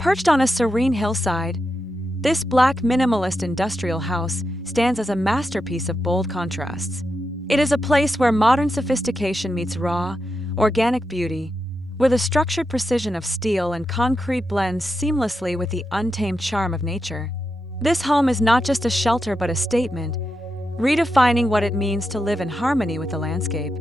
Perched on a serene hillside, this Black Minimalist Industrial House stands as a masterpiece of bold contrasts. It is a place where modern sophistication meets raw, organic beauty, where the structured precision of steel and concrete blends seamlessly with the untamed charm of nature. This home is not just a shelter but a statement, redefining what it means to live in harmony with the landscape.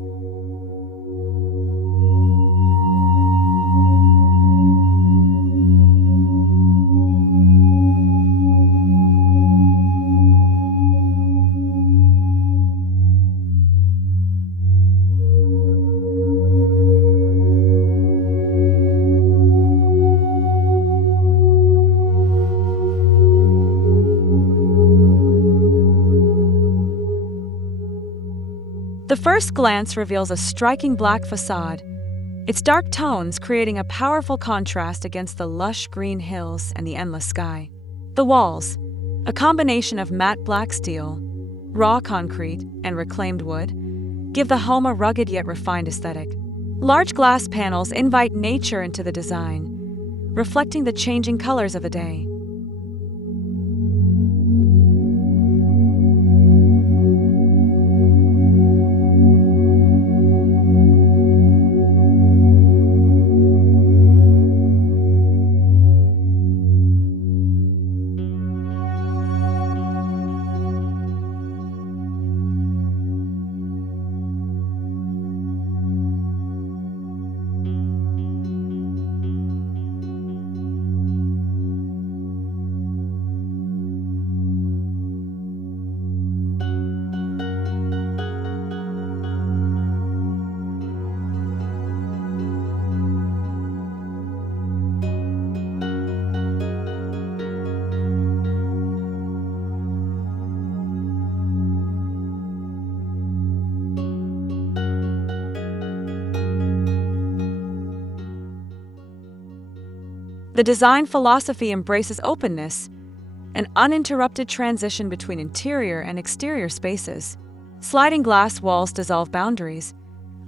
The first glance reveals a striking black facade, its dark tones creating a powerful contrast against the lush green hills and the endless sky. The walls, a combination of matte black steel, raw concrete, and reclaimed wood, give the home a rugged yet refined aesthetic. Large glass panels invite nature into the design, reflecting the changing colors of the day. The design philosophy embraces openness, an uninterrupted transition between interior and exterior spaces. Sliding glass walls dissolve boundaries,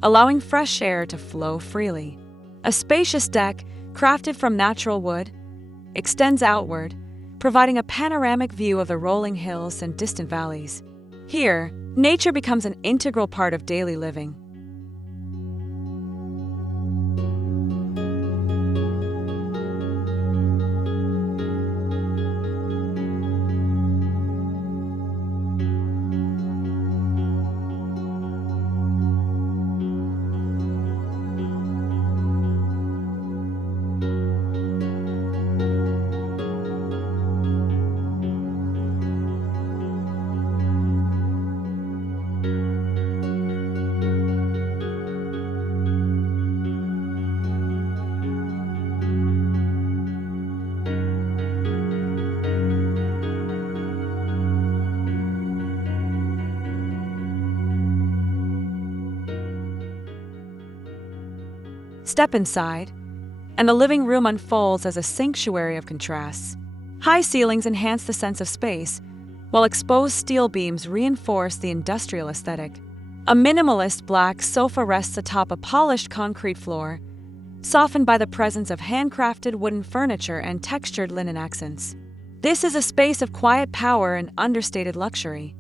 allowing fresh air to flow freely. A spacious deck, crafted from natural wood, extends outward, providing a panoramic view of the rolling hills and distant valleys. Here, nature becomes an integral part of daily living. Step inside, and the living room unfolds as a sanctuary of contrasts. High ceilings enhance the sense of space, while exposed steel beams reinforce the industrial aesthetic. A minimalist black sofa rests atop a polished concrete floor, softened by the presence of handcrafted wooden furniture and textured linen accents. This is a space of quiet power and understated luxury.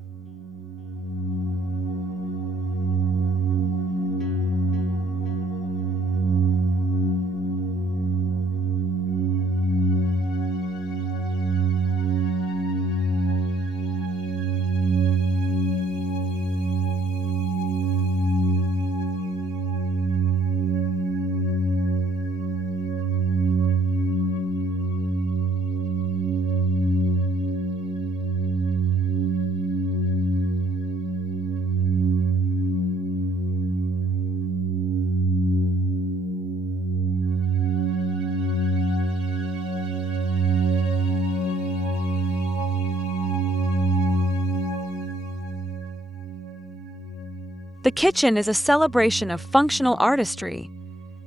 The kitchen is a celebration of functional artistry,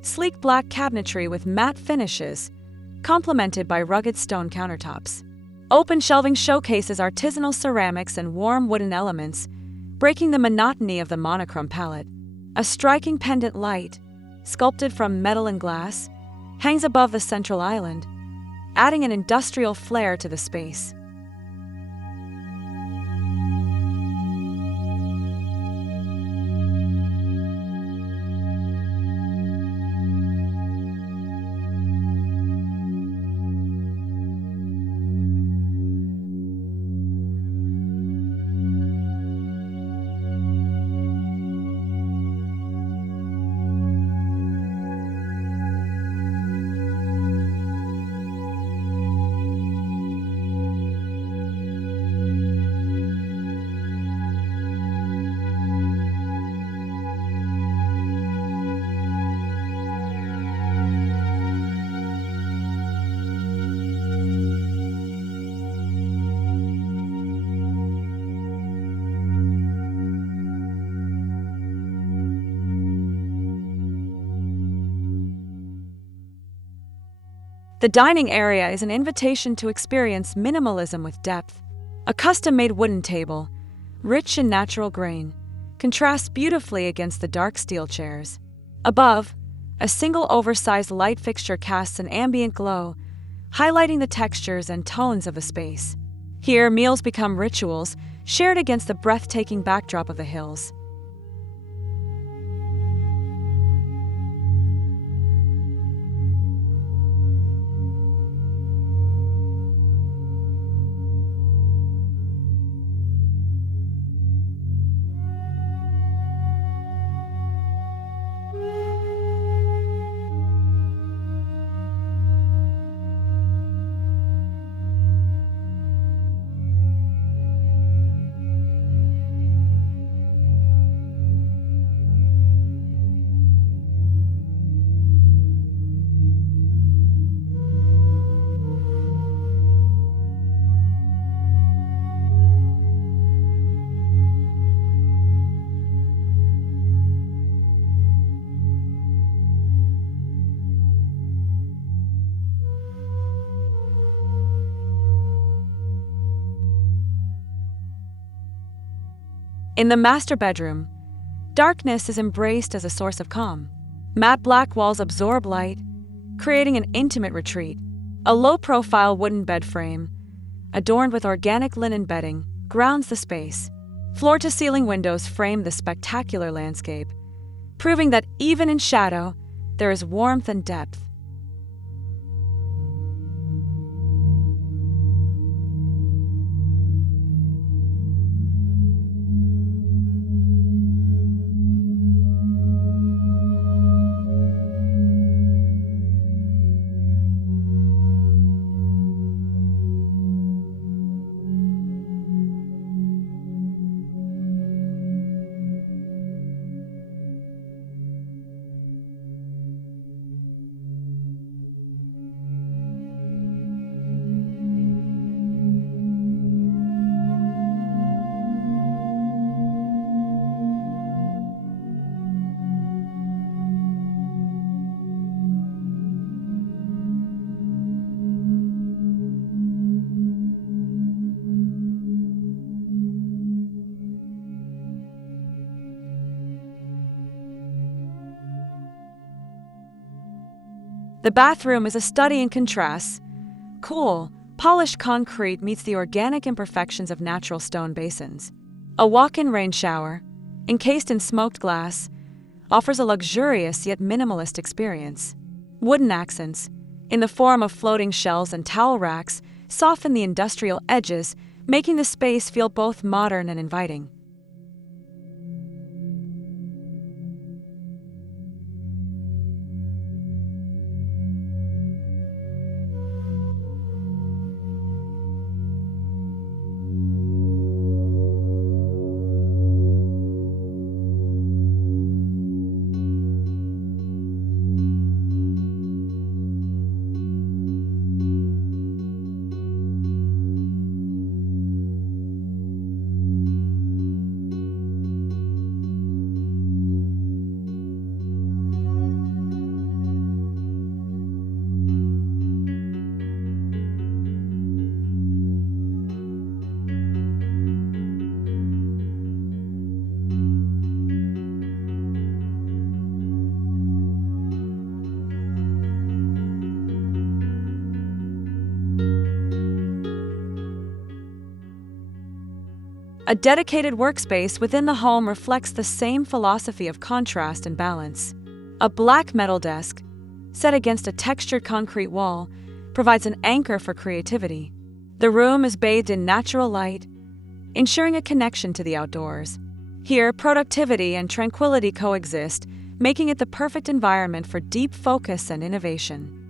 sleek black cabinetry with matte finishes, complemented by rugged stone countertops. Open shelving showcases artisanal ceramics and warm wooden elements, breaking the monotony of the monochrome palette. A striking pendant light, sculpted from metal and glass, hangs above the central island, adding an industrial flair to the space. The dining area is an invitation to experience minimalism with depth. A custom-made wooden table, rich in natural grain, contrasts beautifully against the dark steel chairs. Above, a single oversized light fixture casts an ambient glow, highlighting the textures and tones of the space. Here, meals become rituals, shared against the breathtaking backdrop of the hills. In the master bedroom, darkness is embraced as a source of calm. Matte black walls absorb light, creating an intimate retreat. A low-profile wooden bed frame, adorned with organic linen bedding, grounds the space. Floor-to-ceiling windows frame the spectacular landscape, proving that even in shadow, there is warmth and depth. The bathroom is a study in contrasts. Cool, polished concrete meets the organic imperfections of natural stone basins. A walk-in rain shower, encased in smoked glass, offers a luxurious yet minimalist experience. Wooden accents, in the form of floating shelves and towel racks, soften the industrial edges, making the space feel both modern and inviting. A dedicated workspace within the home reflects the same philosophy of contrast and balance. A black metal desk, set against a textured concrete wall, provides an anchor for creativity. The room is bathed in natural light, ensuring a connection to the outdoors. Here, productivity and tranquility coexist, making it the perfect environment for deep focus and innovation.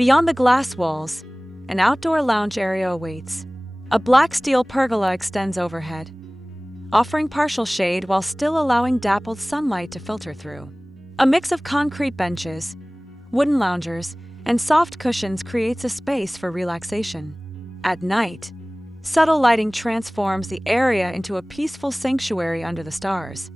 Beyond the glass walls, an outdoor lounge area awaits. A black steel pergola extends overhead, offering partial shade while still allowing dappled sunlight to filter through. A mix of concrete benches, wooden loungers, and soft cushions creates a space for relaxation. At night, subtle lighting transforms the area into a peaceful sanctuary under the stars.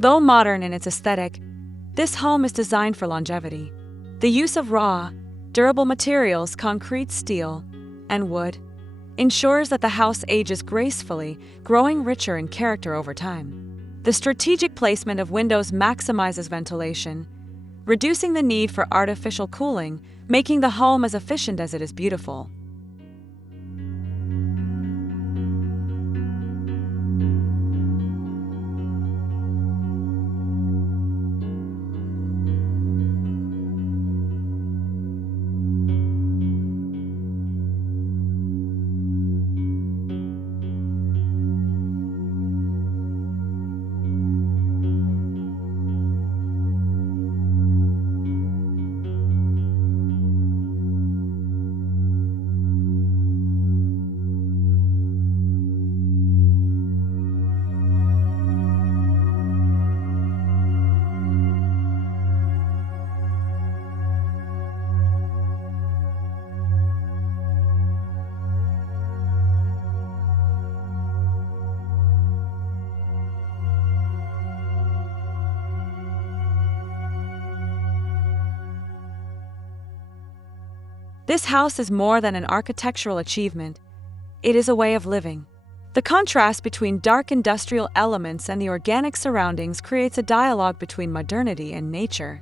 Though modern in its aesthetic, this home is designed for longevity. The use of raw, durable materials, concrete, steel, and wood, ensures that the house ages gracefully, growing richer in character over time. The strategic placement of windows maximizes ventilation, reducing the need for artificial cooling, making the home as efficient as it is beautiful. This house is more than an architectural achievement. It is a way of living. The contrast between dark industrial elements and the organic surroundings creates a dialogue between modernity and nature.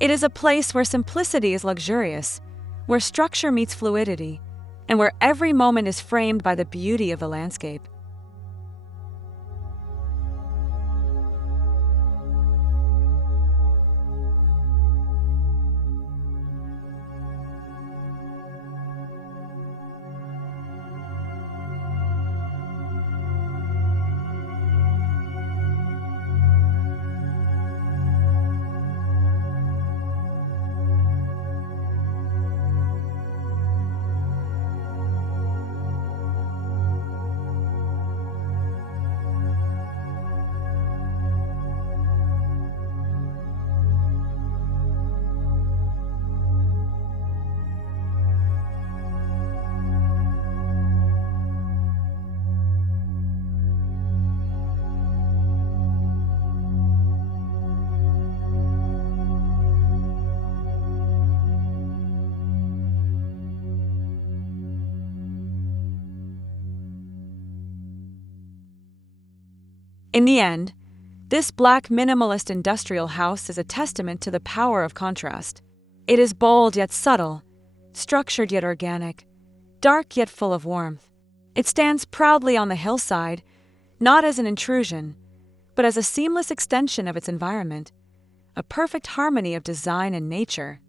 It is a place where simplicity is luxurious, where structure meets fluidity, and where every moment is framed by the beauty of the landscape. In the end, this Black Minimalist Industrial House is a testament to the power of contrast. It is bold yet subtle, structured yet organic, dark yet full of warmth. It stands proudly on the hillside, not as an intrusion, but as a seamless extension of its environment, a perfect harmony of design and nature.